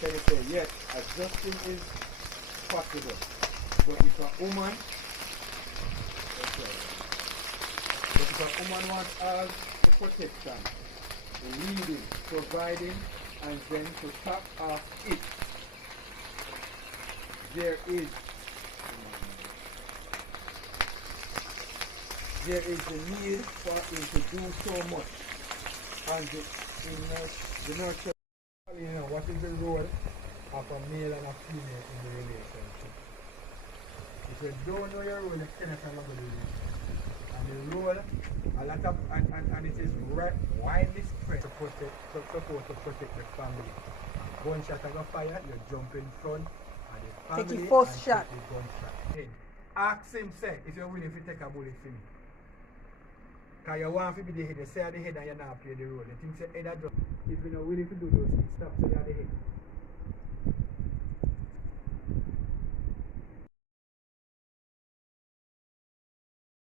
Can you say, yes, adjusting is possible. But if a woman, okay, but if a woman wants all the protection, the leading, providing, and then to top off it, there is the need for him to do so much. And the nurture, you know, what is the role of a male and a female in the relationship? If you don't know your role, you cannot have a good relationship. And the role, a lot of, and it is widely spread to protect, supposed to protect the family. Gunshot of a fire, you jump in front, and the family take the first shot. take the gunshot. Hey, ask him, say, if you're willing to take a bullet for me. Because you want to be the head, you say at the head and you're not play the role. You think say, hey, that just, if you're not willing to do those things, stop.